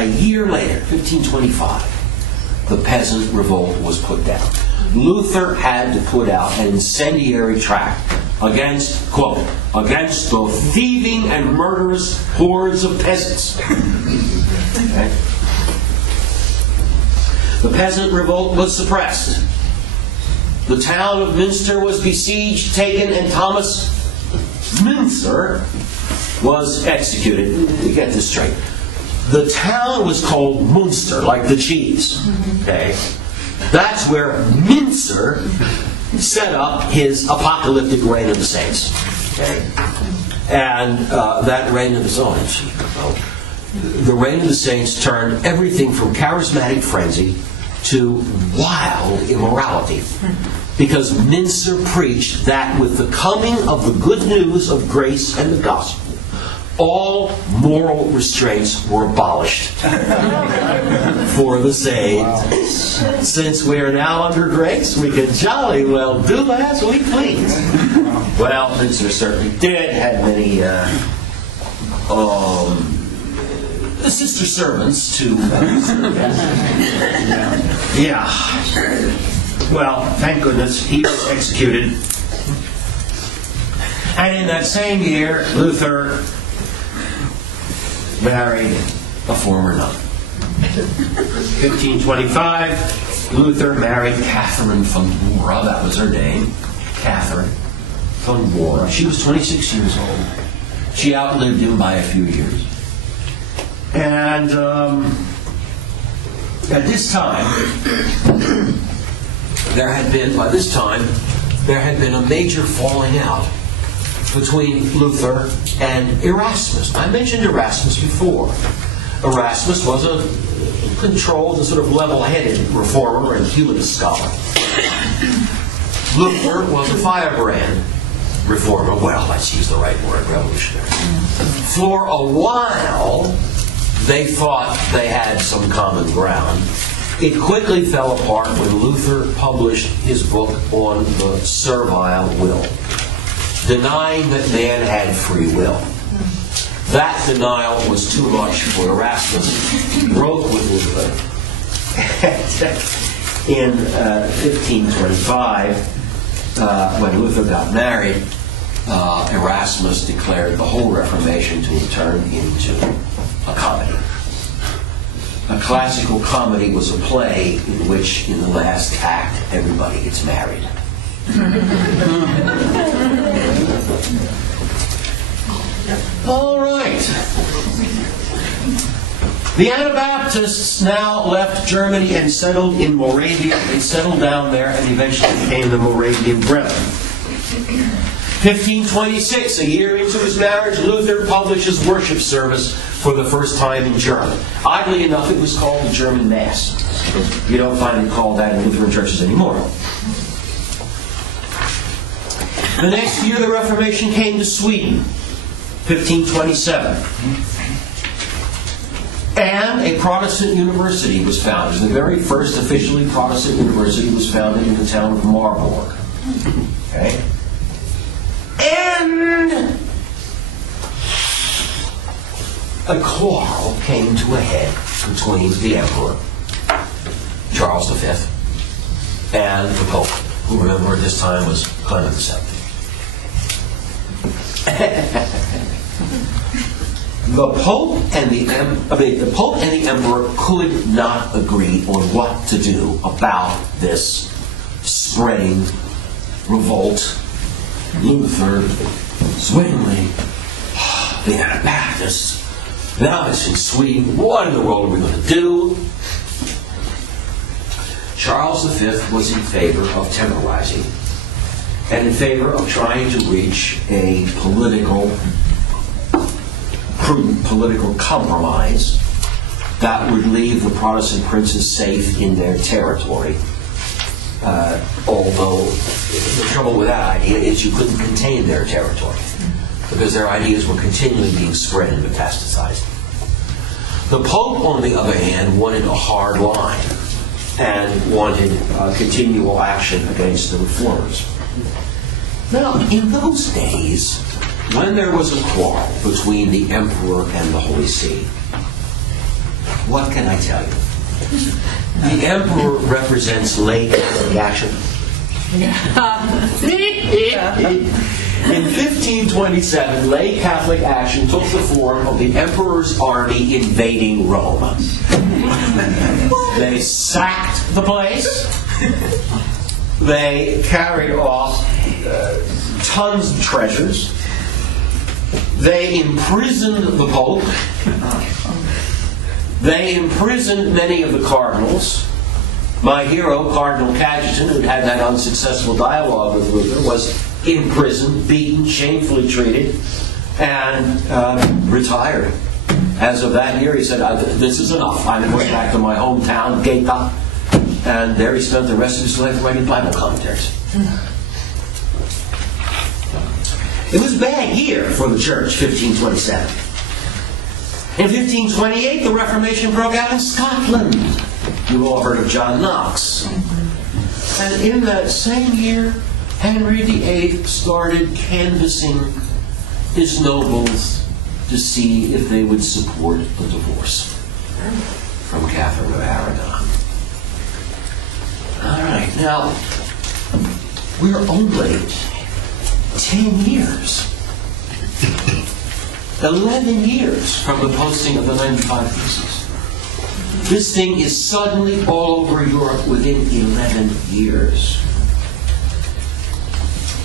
a year later, 1525, the peasant revolt was put down. Luther had to put out an incendiary tract against, quote, against the thieving and murderous hordes of peasants. Okay. The peasant revolt was suppressed. The town of Münster was besieged, taken, and Thomas Münzer was executed. You get this straight. The town was called Münster, like the cheese. Okay? That's where Münzer set up his apocalyptic reign of the saints. Okay? And that reign of the saints, the reign of the saints turned everything from charismatic frenzy to wild immorality. Because Münzer preached that with the coming of the good news of grace and the gospel, all moral restraints were abolished for the saved. Wow. Since we are now under grace, we can jolly well do as we please. Well, Münzer certainly did, had many sister servants to... yeah. Well, thank goodness, he was executed. And in that same year, Luther married a former nun. 1525, Luther married Catherine von Bora. That was her name, Catherine von Bora. She was 26 years old. She outlived him by a few years. And at this time, there had been a major falling out between Luther and Erasmus. I mentioned Erasmus before. Erasmus was a controlled and sort of level-headed reformer and humanist scholar. Luther was a firebrand reformer. Well, let's use the right word, revolutionary. For a while, they thought they had some common ground. It quickly fell apart when Luther published his book on the servile will, denying that man had free will. That denial was too much for Erasmus. He wrote with Luther. In 1525, when Luther got married, Erasmus declared the whole Reformation to turn into a comedy. A classical comedy was a play in which, in the last act, everybody gets married. All right. The Anabaptists now left Germany and settled in Moravia. They settled down there and eventually became the Moravian Brethren. 1526, a year into his marriage, Luther publishes worship service for the first time in German. Oddly enough, it was called the German Mass. You don't find it called that in Lutheran churches anymore. The next year, the Reformation came to Sweden, 1527. And a Protestant university was founded. The very first officially Protestant university was founded in the town of Marburg. Okay? And a quarrel came to a head between the Emperor, Charles V, and the Pope, who, remember, at this time was Clement VII. The Pope and the Emperor could not agree on what to do about this spreading revolt. Luther, Zwingli, the Anabaptists. Now it's in Sweden. What in the world are we going to do? Charles V was in favor of temporizing and in favor of trying to reach a prudent political compromise that would leave the Protestant princes safe in their territory. Although the trouble with that idea is you couldn't contain their territory because their ideas were continually being spread and metastasized. The Pope, on the other hand, wanted a hard line and wanted continual action against the reformers. Now, in those days, when there was a quarrel between the Emperor and the Holy See, What can I tell you? The emperor represents lay Catholic action. In 1527, lay Catholic action took the form of the emperor's army invading Rome. They sacked the place. They carried off tons of treasures. They imprisoned the Pope. They imprisoned many of the cardinals. My hero, Cardinal Cajetan, who had that unsuccessful dialogue with Luther, was imprisoned, beaten, shamefully treated, and retired. As of that year, he said, "This is enough. I'm going back to my hometown, Gaeta." And there he spent the rest of his life writing Bible commentaries. It was a bad year for the church, 1527. In 1528, the Reformation broke out in Scotland. You've all heard of John Knox. And in that same year, Henry VIII started canvassing his nobles to see if they would support the divorce from Catherine of Aragon. All right, now, we're only 10 years, 11 years from the posting of the 95 Theses. This thing is suddenly all over Europe within 11 years.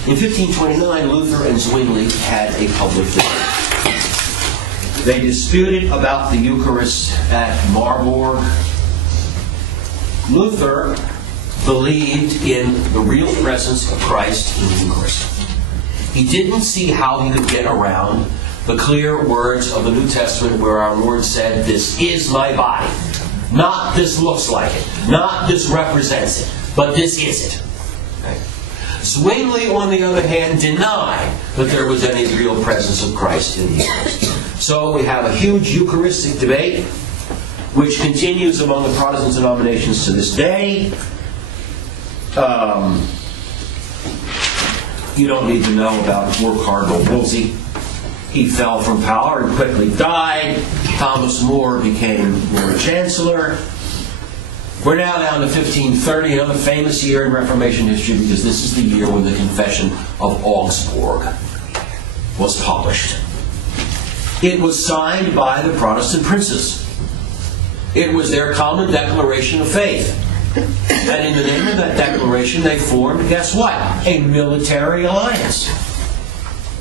In 1529, Luther and Zwingli had a public debate. They disputed about the Eucharist at Marburg. Luther believed in the real presence of Christ in the Eucharist. He didn't see how he could get around the clear words of the New Testament where our Lord said, "This is my body." Not "this looks like it." Not "this represents it." But "this is it." Okay. Zwingli, on the other hand, denied that there was any real presence of Christ in the Eucharist. So we have a huge Eucharistic debate, which continues among the Protestant denominations to this day. You don't need to know about poor Cardinal Wolsey. He fell from power and quickly died. Thomas More became Lord Chancellor. We're now down to 1530, another famous year in Reformation history, because this is the year when the Confession of Augsburg was published. It was signed by the Protestant princes. It was their common declaration of faith. And in the name of that declaration, they formed, guess what? A military alliance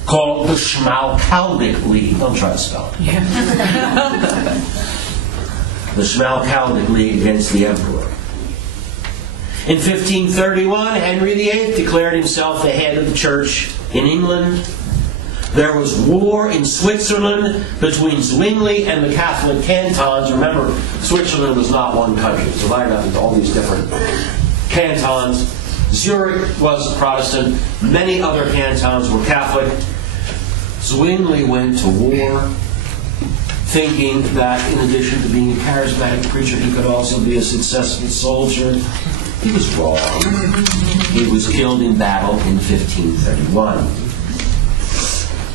called the Schmalkaldic League. Don't try to spell it. The Schmalkaldic League against the Emperor. In 1531, Henry VIII declared himself the head of the church in England. There was war in Switzerland between Zwingli and the Catholic cantons. Remember, Switzerland was not one country. It was divided up into all these different cantons. Zurich was Protestant. Many other cantons were Catholic. Zwingli went to war thinking that in addition to being a charismatic preacher, he could also be a successful soldier. He was wrong. He was killed in battle in 1531.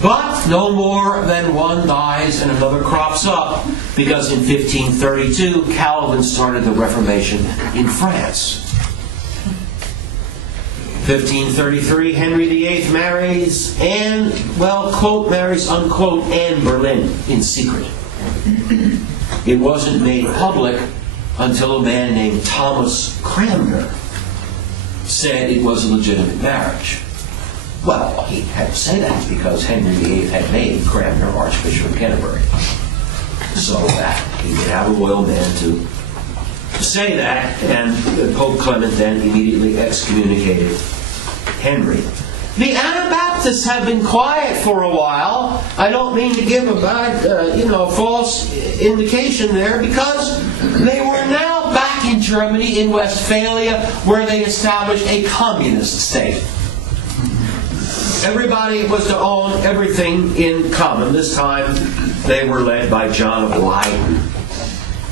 But no more than one dies and another crops up, because in 1532, Calvin started the Reformation in France. 1533, Henry VIII marries Anne, well, quote, marries, unquote, Anne Boleyn in secret. It wasn't made public until a man named Thomas Cranmer said it was a legitimate marriage. Well, he had to say that because Henry VIII had made Cranmer Archbishop of Canterbury. So that he would have a royal man to say that, and Pope Clement then immediately excommunicated Henry. The Anabaptists have been quiet for a while. I don't mean to give a bad, false indication there, because they were now back in Germany, in Westphalia, where they established a communist state. Everybody was to own everything in common. This time, they were led by John of Leyden.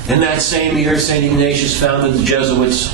In that same year, St. Ignatius founded the Jesuits.